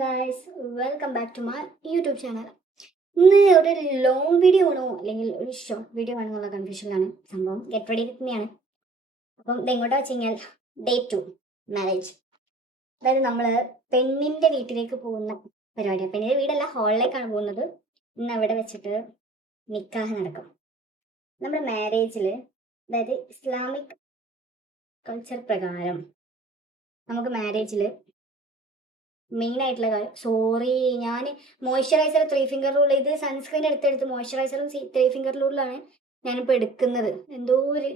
Guys, welcome back to my YouTube channel. ഇന്ന് ഒരു long video ആണോ അല്ലെങ്കിൽ ഒരു ഷോർട്ട് വീഡിയോ ആണോ എന്നുള്ള കൺഫ്യൂഷനിലാണ്. സംഭവം ഗെറ്റ് റെഡി തന്നെയാണ്. അപ്പം ഇത് എങ്ങോട്ടാ വെച്ച് കഴിഞ്ഞാൽ ഡേ 2 മാരേജ്. അതായത് നമ്മൾ പെണ്ണിൻ്റെ വീട്ടിലേക്ക് പോകുന്ന പരിപാടിയാണ്. പെണ്ണിൻ്റെ വീടല്ല, ഹാളിലേക്കാണ് പോകുന്നത്. ഇന്ന് അവിടെ വെച്ചിട്ട് നിക്കാഹ് നടക്കും. നമ്മുടെ മാരേജിൽ, അതായത് ഇസ്ലാമിക് കൾച്ചർ പ്രകാരം നമുക്ക് മാരേജിൽ മെയിൻ ആയിട്ടുള്ള കാര്യം, സോറി, ഞാൻ മോയ്സ്ചറൈസർ 3 ഫിംഗർ റൂൾ, ഇത് സൺസ്ക്രീൻ എടുത്തെടുത്ത് മോയ്സ്ചറൈസറും 3 ഫിംഗർ റൂളിലാണ് ഞാനിപ്പോൾ എടുക്കുന്നത്. എന്തോ ഒരു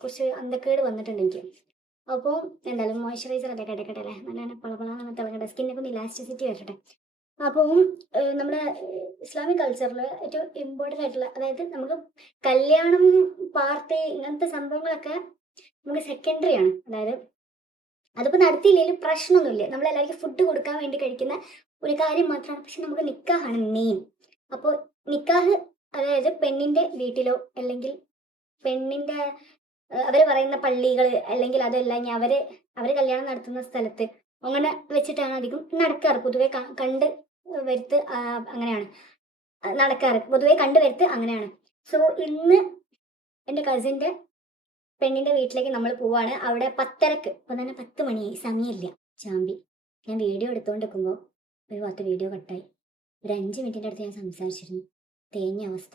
കുറച്ച് അന്തക്കേട് വന്നിട്ടുണ്ട് എനിക്ക്. അപ്പോൾ എന്തായാലും മോയ്സ്ചറൈസർ അല്ലേ, കിടക്കട്ടെ അല്ലേ, നല്ല പളപളാന്ന് തിളങ്ങട്ടെ, സ്കിന്നൊക്കെ ഒന്ന് ഇലാസ്റ്റിസിറ്റി വരട്ടെ. അപ്പോൾ നമ്മുടെ ഇസ്ലാമിക് കൾച്ചറിൽ ഏറ്റവും ഇമ്പോർട്ടൻ്റ് ആയിട്ടുള്ള, അതായത് നമുക്ക് കല്യാണം, പാർട്ടി, ഇങ്ങനത്തെ സംഭവങ്ങളൊക്കെ നമുക്ക് സെക്കൻഡറി ആണ്. അതായത് അതിപ്പോൾ നടത്തിയില്ലെങ്കിലും പ്രശ്നമൊന്നുമില്ല, നമ്മളെല്ലാവർക്കും ഫുഡ് കൊടുക്കാൻ വേണ്ടി കഴിക്കുന്ന ഒരു കാര്യം മാത്രമാണ്. പക്ഷെ നമുക്ക് നിക്കാഹാണ് മെയിൻ. അപ്പോൾ നിക്കാഹ്, അതായത് പെണ്ണിൻ്റെ വീട്ടിലോ അല്ലെങ്കിൽ പെണ്ണിൻ്റെ അവർ പറയുന്ന പള്ളികൾ, അല്ലെങ്കിൽ അതല്ല ഇനി അവർ കല്യാണം നടത്തുന്ന സ്ഥലത്ത് അങ്ങനെ വെച്ചിട്ടാണ് അധികം നടക്കാറ്. പൊതുവെ കണ്ട് വരുത്ത് അങ്ങനെയാണ് നടക്കാറ്, പൊതുവെ കണ്ടു വരുത്ത് അങ്ങനെയാണ്. സോ ഇന്ന് എൻ്റെ കസിൻ്റെ പെണ്ണിൻ്റെ വീട്ടിലേക്ക് നമ്മൾ പോവാണ്. അവിടെ 10:30, ഇപ്പം തന്നെ 10 മണിയായി, സമയമില്ല ചാമ്പി. ഞാൻ വീഡിയോ എടുത്തുകൊണ്ട് നിൽക്കുമ്പോൾ ഒരു 10 വീഡിയോ കട്ടായി. ഒരു 5 മിനിറ്റിൻ്റെ അടുത്ത് ഞാൻ സംസാരിച്ചിരുന്നു. തേഞ്ഞ അവസ്ഥ.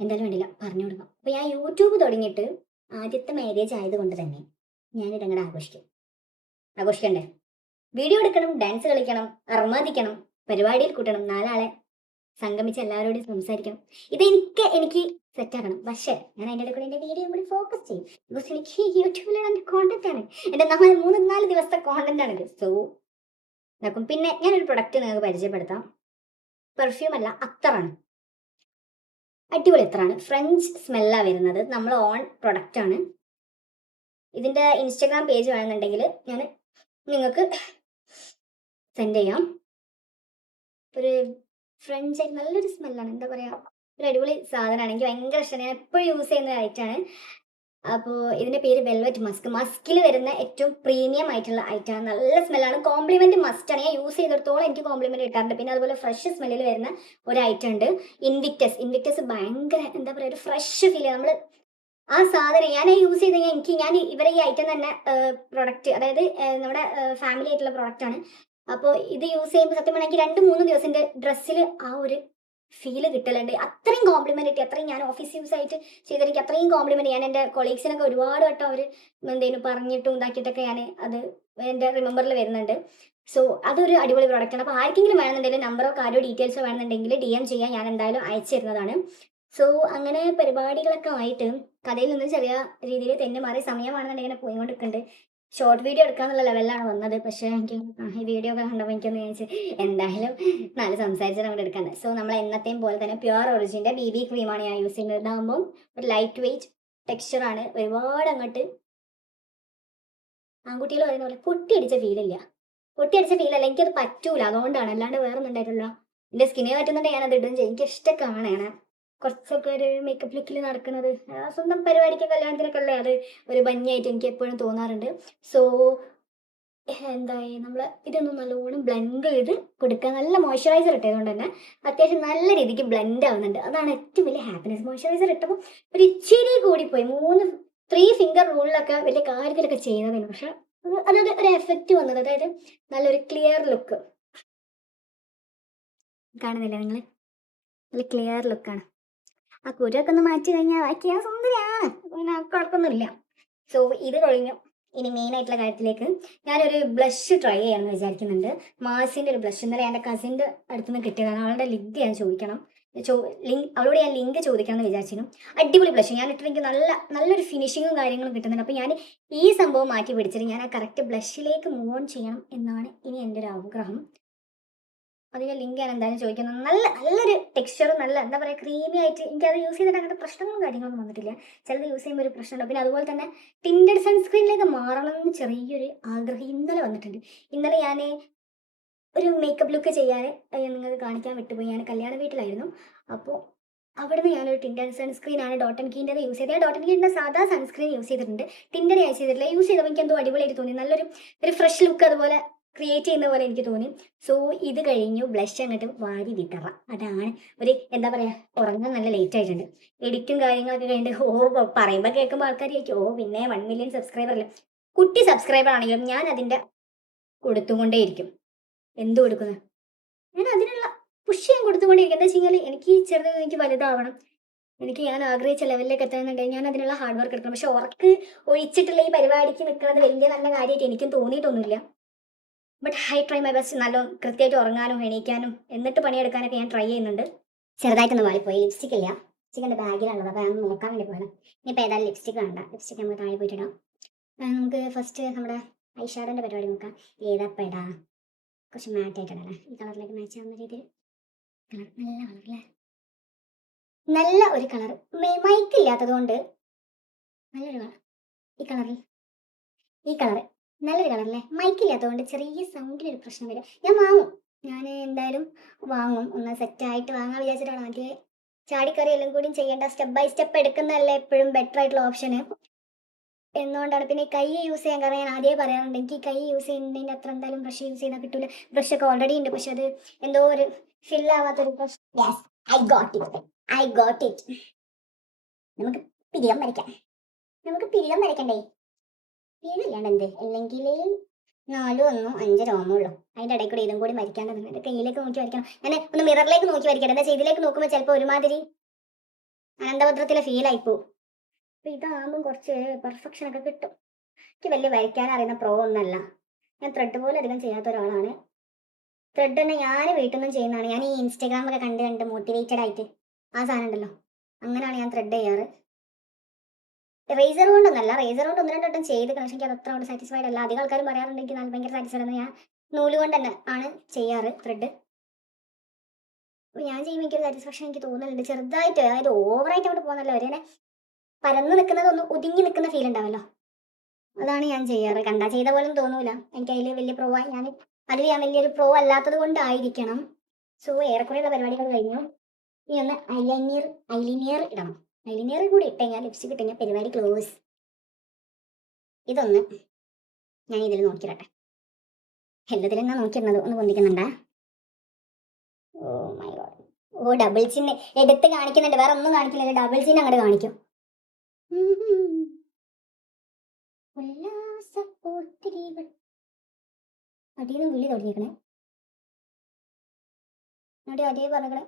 എന്തായാലും വേണ്ടില്ല, പറഞ്ഞു കൊടുക്കാം. അപ്പോൾ ഞാൻ യൂട്യൂബ് തുടങ്ങിയിട്ട് ആദ്യത്തെ മാരേജ് ആയതുകൊണ്ട് തന്നെ ഞാനിതങ്ങടെ ആഘോഷിക്കണ്ടേ. വീഡിയോ എടുക്കണം, ഡാൻസ് കളിക്കണം, അർമാദിക്കണം, പരിപാടിയിൽ കൂട്ടണം, 4 ആളെ സംഗമിച്ച് എല്ലാവരോടും സംസാരിക്കണം. എനിക്ക് സെറ്റാക്കണം. പക്ഷേ ഞാൻ അതിൻ്റെ ഇടയ്ക്ക് എൻ്റെ വീഡിയോ കൂടി ഫോക്കസ് ചെയ്യും. ബിക്കോസ് എനിക്ക് യൂട്യൂബിലാണ് എൻ്റെ കോണ്ടന്റ് ആണ്, എൻ്റെ 3-4 ദിവസത്തെ കോണ്ടന്റ് ആണിത്. സോ നോക്കും. പിന്നെ ഞാനൊരു പ്രൊഡക്റ്റ് നിങ്ങൾക്ക് പരിചയപ്പെടുത്താം. പെർഫ്യൂം അല്ല, അത്തറാണ്. അടിപൊളി അത്തറാണ്, ഫ്രഞ്ച് സ്മെല്ലാണ് വരുന്നത്. നമ്മൾ ഓൺ പ്രൊഡക്റ്റാണ്. ഇതിൻ്റെ ഇൻസ്റ്റഗ്രാം പേജ് വേണമെന്നുണ്ടെങ്കിൽ ഞാൻ നിങ്ങൾക്ക് സെൻഡ് ചെയ്യാം. ഒരു ഫ്രഞ്ച് ആയിട്ട് നല്ലൊരു സ്മെല്ലാണ്, എന്താ പറയുക, ഒരു അടിപൊളി സാധനമാണ്. എനിക്ക് ഭയങ്കര ഇഷ്ടമാണ്, ഞാൻ എപ്പോഴും യൂസ് ചെയ്യുന്ന ഐറ്റമാണ്. അപ്പോൾ ഇതിൻ്റെ പേര് വെൽവെറ്റ് മസ്ക്. മസ്കിൽ വരുന്ന ഏറ്റവും പ്രീമിയം ആയിട്ടുള്ള ഐറ്റമാണ്. നല്ല സ്മെല്ലാണ്, കോംപ്ലിമെൻറ്റ് മസ്റ്റാണ്. ഞാൻ യൂസ് ചെയ്തിടത്തോളം എനിക്ക് കോംപ്ലിമെൻറ്റ് കിട്ടാറുണ്ട്. പിന്നെ അതുപോലെ ഫ്രഷ് സ്മെല്ലിൽ വരുന്ന ഒരു ഐറ്റം ഉണ്ട്, ഇൻവിക്ടസ്. ഭയങ്കര എന്താ പറയുക, ഒരു ഫ്രഷ് ഫീൽ. നമ്മൾ ആ സാധനം ഞാൻ യൂസ് ചെയ്ത് കഴിഞ്ഞാൽ ഞാൻ ഇവരെ ഈ ഐറ്റം തന്നെ പ്രൊഡക്റ്റ്, അതായത് നമ്മുടെ ഫാമിലി ആയിട്ടുള്ള പ്രൊഡക്റ്റാണ്. അപ്പോൾ ഇത് യൂസ് ചെയ്യുമ്പോൾ സത്യം പറഞ്ഞാൽ എനിക്ക് 2-3 ദിവസത്തിൻ്റെ ഡ്രസ്സിൽ ആ ഒരു ഫീല് കിട്ടലുണ്ട്. അത്രയും കോംപ്ലിമെൻ്റ് കിട്ടി. അത്രയും ഞാൻ ഓഫീസ് യൂസ് ആയിട്ട് ചെയ്തെനിക്ക് അത്രയും കോംപ്ലിമെൻറ്റ്. ഞാൻ എൻ്റെ കൊളീഗ്സിനൊക്കെ ഒരുപാട് വട്ടം അവർ എന്തെങ്കിലും പറഞ്ഞിട്ടും ഇതാക്കിയിട്ടൊക്കെ ഞാൻ അത് എൻ്റെ റിമെമ്പറിൽ വരുന്നുണ്ട്. സോ അതൊരു അടിപൊളി പ്രോഡക്റ്റാണ്. അപ്പോൾ ആർക്കെങ്കിലും വേണമെന്നുണ്ടെങ്കിൽ നമ്പറോ കാര്യമോ ഡീറ്റെയിൽസോ വേണമെന്നുണ്ടെങ്കിൽ DM ചെയ്യാൻ, ഞാൻ എന്തായാലും അയച്ചു തരുന്നതാണ്. സോ അങ്ങനെ പരിപാടികളൊക്കെ ആയിട്ട് കഥയിൽ നിന്ന് ചെറിയ രീതിയിൽ തെന്നു മാറി സമയമാണെന്നുണ്ടെങ്കിൽ പോയിക്കൊണ്ടിരിക്കുന്നുണ്ട്. ഷോർട്ട് വീഡിയോ എടുക്കാന്നുള്ള ലെവലിലാണ് വന്നത്. പക്ഷേ എനിക്ക് ഈ വീഡിയോ ഒക്കെ കണ്ടപ്പോൾ എനിക്കൊന്ന് ചോദിച്ചു എന്തായാലും 4 സംസാരിച്ചാൽ അങ്ങോട്ട് എടുക്കുന്നത്. സോ നമ്മൾ എന്നത്തെയും പോലെ തന്നെ പ്യുവർ ഒറിജിൻ്റെ BB ക്രീമാണ് ഞാൻ യൂസ് ചെയ്യുന്നത്. ഇതാകുമ്പോൾ ഒരു ലൈറ്റ് വെയ്റ്റ് ടെക്സ്ചറാണ്. ഒരുപാട് അങ്ങോട്ട് ആൺകുട്ടികൾ പറയുന്ന പോലെ പൊട്ടിയടിച്ച ഫീലല്ല. എനിക്കത് പറ്റൂല, അതുകൊണ്ടാണ്, അല്ലാണ്ട് വേറെ ഒന്നും ഉണ്ടായിട്ടില്ല. എൻ്റെ സ്കിന്നിന് പറ്റുന്നുണ്ടെങ്കിൽ ഞാനത് ഇടും ചെയ്യും. എനിക്ക് ഇഷ്ടമാണ് കുറച്ചൊക്കെ ഒരു മേക്കപ്പ് ലുക്കിൽ നടക്കുന്നത്. സ്വന്തം പരിപാടിക്ക് കല്യാണത്തിനൊക്കെ ഉള്ളത് അത് ഒരു ഭംഗിയായിട്ട് എനിക്ക് എപ്പോഴും തോന്നാറുണ്ട്. സോ എന്തായി, നമ്മൾ ഇതൊന്നും നല്ലോണം ബ്ലെൻഡ് ചെയ്ത് കൊടുക്കുക. നല്ല മോയ്സ്ചറൈസർ ഇട്ടതുകൊണ്ട് തന്നെ അത്യാവശ്യം നല്ല രീതിക്ക് ബ്ലെൻഡ് ആവുന്നുണ്ട്. അതാണ് ഏറ്റവും വലിയ ഹാപ്പിനെസ്. മോയ്സ്ചറൈസർ ഇട്ടപ്പോൾ ഒരു ഇച്ചിരി കൂടിപ്പോയി. 3 ഫിംഗർ റൂളിലൊക്കെ വലിയ കാര്യത്തിലൊക്കെ ചെയ്യുന്നതാണ്. പക്ഷെ അതൊരു എഫക്റ്റ് വന്നത്, അതായത് നല്ലൊരു ക്ലിയർ ലുക്ക് കാണുന്നില്ല നിങ്ങൾ, നല്ല ക്ലിയർ ലുക്കാണ്. ആ കുരുവൊക്കെ ഒന്ന് മാറ്റി കഴിഞ്ഞാൽ ബാക്കി സുന്ദരിയാണ്, പിന്നെ കുഴപ്പമൊന്നുമില്ല. സോ ഇത് കഴിഞ്ഞു. ഇനി മെയിൻ ആയിട്ടുള്ള കാര്യത്തിലേക്ക് ഞാനൊരു ബ്ലഷ് ട്രൈ ചെയ്യാമെന്ന് വിചാരിക്കുന്നുണ്ട്. മാസിൻ്റെ ഒരു ബ്ലഷ്. ഇന്നലെ എൻ്റെ കസിൻ്റെ അടുത്തുനിന്ന് കിട്ടിയതാണ്. അവളുടെ ലിങ്ക് ഞാൻ ചോദിക്കണം, അവളോട് ഞാൻ ലിങ്ക് ചോദിക്കണം എന്ന് വിചാരിച്ചിരുന്നു. അടിപൊളി ബ്ലഷ്. ഞാൻ ഇട്ടിട്ടെങ്കിൽ നല്ലൊരു ഫിനിഷിങ്ങും കാര്യങ്ങളും കിട്ടുന്നുണ്ട്. അപ്പോൾ ഞാൻ ഈ സംഭവം മാറ്റി പിടിച്ചിട്ട് ഞാൻ ആ കറക്റ്റ് ബ്ലഷിലേക്ക് മൂവ് ഓൺ ചെയ്യണം എന്നാണ് ഇനി എൻ്റെ ഒരു ആഗ്രഹം. അതിൻ്റെ ലിങ്ക് ഞാൻ എന്തായാലും ചോദിക്കുന്നത്. നല്ലൊരു ടെക്സ്ചറും നല്ല എന്താ പറയുക, ക്രീമി ആയിട്ട്. എനിക്കത് യൂസ് ചെയ്തിട്ട് അങ്ങനത്തെ പ്രശ്നങ്ങളും കാര്യങ്ങളൊന്നും വന്നിട്ടില്ല. ചിലത് യൂസ് ചെയ്യുമ്പോൾ ഒരു പ്രശ്നമുണ്ട്. പിന്നെ അതുപോലെ തന്നെ ടിൻറ്റഡ് സൺസ്ക്രീനിലേക്ക് മാറണമെന്ന് ചെറിയൊരു ആഗ്രഹം ഇന്നലെ വന്നിട്ടുണ്ട്. ഇന്നലെ ഞാൻ ഒരു മേക്കപ്പ് ലുക്ക് ചെയ്യാൻ നിങ്ങൾക്ക് കാണിക്കാൻ വിട്ടുപോയി. ഞാൻ കല്യാണ വീട്ടിലായിരുന്നു. അപ്പോൾ അവിടുന്ന് ഞാനൊരു ടിൻറ്റഡ് സൺസ്ക്രീനാണ് ഡോട്ട് ആൻഡ് കീൻ്റെ യൂസ് ചെയ്തത്. ഡോട്ട് ആൻഡ് കീൻ്റെ സാധാ സൺസ്ക്രീൻ യൂസ് ചെയ്തിട്ടുണ്ട്, ടിൻറ്റഡ് യൂസ് ചെയ്തിട്ടില്ല. യൂസ് ചെയ്തപ്പോൾ എനിക്ക് എന്തോ അടിപൊളിയായിട്ട് തോന്നി. നല്ലൊരു ഫ്രഷ് ലുക്ക്, അതുപോലെ ക്രിയേറ്റ് ചെയ്യുന്ന പോലെ എനിക്ക് തോന്നി. സോ ഇത് കഴിഞ്ഞു ബ്ലഷ് അങ്ങോട്ട് വാരി വിതറ. അതാണ് ഒരു എന്താ പറയുക, ഉറങ്ങാൻ നല്ല ലേറ്റ് ആയിട്ടുണ്ട്. എഡിറ്റും കാര്യങ്ങളൊക്കെ കഴിഞ്ഞിട്ട് പറയുമ്പോൾ കേൾക്കുമ്പോൾ ആൾക്കാർ ചോദിക്കും പിന്നെ 1 മില്യൺ സബ്സ്ക്രൈബർ അല്ലേ. കുട്ടി സബ്സ്ക്രൈബർ ആണെങ്കിലും ഞാൻ അതിൻ്റെ കൊടുത്തുകൊണ്ടേയിരിക്കും. എന്ത് കൊടുക്കുന്നത്, ഞാൻ അതിനുള്ള പുഷ് ചെയ്യാൻ കൊടുത്തുകൊണ്ടേയിരിക്കും. എന്താ വെച്ച് കഴിഞ്ഞാൽ എനിക്ക് ചെറുത് എനിക്ക് വലുതാവണം, എനിക്ക് ഞാൻ ആഗ്രഹിച്ച ലെവലിലേക്ക് എത്തണമെന്നുണ്ടെങ്കിൽ ഞാൻ അതിനുള്ള ഹാർഡ് വർക്ക് എടുക്കണം. പക്ഷെ ഉറക്ക് ഒഴിച്ചിട്ടുള്ള ഈ പരിപാടിക്ക് നിൽക്കുന്നത് വലിയ നല്ല കാര്യമായിട്ട് എനിക്കും തോന്നിയിട്ടൊന്നുമില്ല. But I try my best. നല്ല കൃത്യമായിട്ട് ഉറങ്ങാനും എണീക്കാനും എന്നിട്ട് പണിയെടുക്കാനൊക്കെ ഞാൻ ട്രൈ ചെയ്യുന്നുണ്ട്. ചെറുതായിട്ടൊന്ന് മാറിപ്പോയി, ലിപ്സ്റ്റിക് ഇല്ല, ലിപ്സ്റ്റിക് എൻ്റെ ബാഗിലാണുള്ളത്. അപ്പോൾ അതൊന്ന് നോക്കാൻ വേണ്ടി പോകണം. ഇനിയിപ്പോൾ ഏതായാലും ലിപ്സ്റ്റിക് വേണ്ട, ലിപ്സ്റ്റിക് നമുക്ക് താഴെ പോയിട്ടിടാം. നമുക്ക് ഫസ്റ്റ് നമ്മുടെ ഐ ഷാഡോൻ്റെ പരിപാടി നോക്കാം. ഏതാ പെടാ, കുറച്ച് മാറ്റ് ആയിട്ടിടല്ലേ, ഈ കളറിലേക്ക് മാച്ച് ആവുന്ന രീതിയിൽ. കളർ നല്ല കളറല്ലേ, നല്ല ഒരു കളർ. മൈക്ക് ഇല്ലാത്തത് കൊണ്ട് നല്ലൊരു കളർ. ഈ കളർ നല്ലൊരു കളറല്ലേ. മൈക്ക് ഇല്ലാത്തത് കൊണ്ട് ചെറിയ സൗണ്ടിനൊരു പ്രശ്നം വരും. ഞാൻ എന്തായാലും വാങ്ങും. ഒന്ന് സെറ്റായിട്ട് വാങ്ങാൻ വിചാരിച്ചിട്ടാണ്. ആദ്യം ചാടിക്കറി എല്ലാം കൂടിയും ചെയ്യേണ്ട, സ്റ്റെപ്പ് ബൈ സ്റ്റെപ്പ് എടുക്കുന്നതല്ലേ എപ്പോഴും ബെറ്റർ ആയിട്ടുള്ള ഓപ്ഷന് എന്നുകൊണ്ടാണ്. പിന്നെ കൈ യൂസ് ചെയ്യാൻ, കാരണം ഞാൻ ആദ്യമേ പറയാറുണ്ട്, എനിക്ക് കൈ യൂസ് ചെയ്യുന്നതിൻ്റെ അത്ര എന്തായാലും ബ്രഷ് യൂസ് ചെയ്താൽ കിട്ടില്ല. ബ്രഷൊക്കെ ഓൾറെഡി ഉണ്ട്, പക്ഷെ അത് എന്തോ ഒരു ഫില്ലാവാത്തൊരു brush. Yes, I got it. നമുക്ക് പിരികം വരയ്ക്കണ്ടേ. പിരിയില്ലാണ്ട് എന്ത്, അല്ലെങ്കിൽ 4 1 5 രോമമുള്ളൂ. അതിൻ്റെ ഇടയിൽ കൂടെ ഇതും കൂടി വരയ്ക്കാണ്ടത്. എൻ്റെ കയ്യിലേക്ക് നോക്കി വരയ്ക്കണം. ഞാൻ ഒന്ന് മിററിലേക്ക് നോക്കി വരയ്ക്കണം. എന്താ ഇതിലേക്ക് നോക്കുമ്പോൾ ചിലപ്പോൾ ഒരുമാതിരി അനന്തഭദ്രത്തിലെ ഫീലായിപ്പോവും. അപ്പോൾ ഇതാകുമ്പം കുറച്ച് പെർഫെക്ഷനൊക്കെ കിട്ടും. എനിക്ക് വലിയ വരയ്ക്കാൻ അറിയുന്ന പ്രോ ഒന്നല്ല. ഞാൻ ത്രെഡ് പോലും അധികം ചെയ്യാത്ത ഒരാളാണ്. ത്രെഡ് തന്നെ ഞാൻ വീട്ടിൽ നിന്നും ചെയ്യുന്നതാണ്. ഞാൻ ഈ ഇൻസ്റ്റാഗ്രാമൊക്കെ കണ്ട് മോട്ടിവേറ്റഡ് ആയിട്ട് ആ സാധനം ഉണ്ടല്ലോ, അങ്ങനെയാണ് ഞാൻ ത്രെഡ് ചെയ്യാറ്. റേസർ കൊണ്ടൊന്നല്ല, റേസർ കൊണ്ട് 1-2 വട്ടം ചെയ്തിട്ടുണ്ട്. പക്ഷേ എനിക്ക് അത് അത്ര കൊണ്ട് സാറ്റിസ്ഫൈഡ് അല്ല. അധികം ആൾക്കാരും പറയാറുണ്ടെങ്കിൽ നല്ല ഭയങ്കര സാറ്റിസ്ഫൈഡ് ആണ്. ഞാൻ നൂല് കൊണ്ട് തന്നെ ആണ് ചെയ്യാറ് ത്രെഡ്. അപ്പോൾ ഞാൻ ചെയ്യുമ്പോൾ എനിക്കൊരു സാറ്റിസ്ഫാക്ഷൻ എനിക്ക് തോന്നുന്നുണ്ട് ചെറുതായിട്ട്. അതായത് ഓവറായിട്ട് അവിടെ പോകുന്നല്ലോ, ഒരേ പരന്ന് നിൽക്കുന്നത് ഒന്ന് ഒതുങ്ങി നിൽക്കുന്ന ഫീൽ ഉണ്ടാവല്ലോ, അതാണ് ഞാൻ ചെയ്യാറ്. കണ്ടാ ചെയ്ത പോലും തോന്നൂല. എനിക്ക് അതിൽ വലിയ പ്രോ ആയി ഞാൻ വലിയൊരു പ്രോ അല്ലാത്തത് കൊണ്ടായിരിക്കണം. സോ ഏറെക്കുറെയുള്ള പരിപാടികൾ കഴിഞ്ഞു. ഇനി ഒന്ന് ഐലിനിയർ ഇടണം. ഐലിനിയർ കൂടി ഇട്ടുകഴിഞ്ഞാൽ, ലിപ്സ്റ്റിക് ഇട്ടുകഴിഞ്ഞാൽ പരിപാടി ക്ലോസ്. ഇതൊന്ന് ഞാൻ ഇതിൽ നോക്കിയിട്ടെ. എല്ലാത്തിലും ഞാൻ നോക്കിയിരുന്നത് ഒന്ന് പൊന്തിക്കുന്നുണ്ടേ. Oh my God. Oh double ചിഹ്നം എടുത്ത് കാണിക്കുന്നുണ്ട്, വേറെ ഒന്നും കാണിക്കില്ല, ഡബിൾ ചിഹ്നം അങ്ങോട്ട് കാണിക്കും. അടിയിൽ വിളി തുടങ്ങിയേക്കണേ. അതേ പറഞ്ഞേ,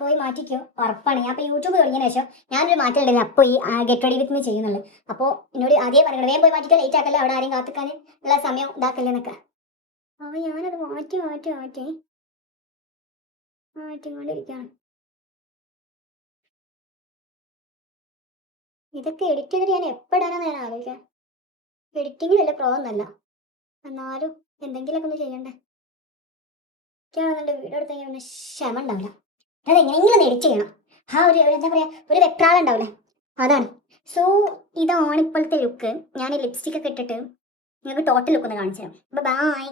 പോയി മാറ്റിക്കോ, ഉറപ്പാണ്. ഞാൻ ഇപ്പോൾ യൂട്യൂബ് തുടങ്ങിയതിന് ശേഷം ഞാനൊരു മാറ്റം ഉണ്ടല്ലോ അപ്പോൾ ഈ ഗെറ്റ് റെഡി വിത്ത് മീ ചെയ്യുന്നുള്ളൂ. അപ്പോൾ എന്നോട് അതേ പറയണേ, വേഗം പോയി മാറ്റിക്കാൻ, ലേറ്റ് ആക്കല്ലേ, അവിടെ ആരെയും കാത്തിക്കാൻ ഉള്ള സമയം ഇതാക്കല്ലേ എന്നൊക്കെ. അപ്പോൾ ഞാനത് മാറ്റിക്കൊണ്ടിരിക്കുകയാണ്. ഇതൊക്കെ എഡിറ്റ് ചെയ്തിട്ട് ഞാൻ എപ്പോഴാണെന്ന് ഞാൻ ആലോചിക്കാം. എഡിറ്റിങ്ങിൽ വല്ല പ്രോ ഒന്നല്ല, എന്നാലും എന്തെങ്കിലുമൊക്കെ ഒന്ന് ചെയ്യണ്ടേ. എനിക്കാണെന്നുണ്ട് വീഡിയോ എടുത്ത് കഴിഞ്ഞാൽ പിന്നെ ക്ഷമ ഉണ്ടാവില്ല. അതെങ്ങനെയെങ്കിലും ഒന്ന് എഡിറ്റ് ചെയ്യണം. ആ ഒരു എന്താ പറയുക, ഒരു വെപ്രാളുണ്ടാവില്ലേ, അതാണ്. സോ ഇതാണ് ഇപ്പോഴത്തെ ലുക്ക്. ഞാൻ ലിപ്സ്റ്റിക് ഒക്കെ ഇട്ടിട്ട് നിങ്ങൾക്ക് ടോട്ടൽ ലുക്ക് ഒന്ന് കാണിച്ചു തരാം. ബൈ.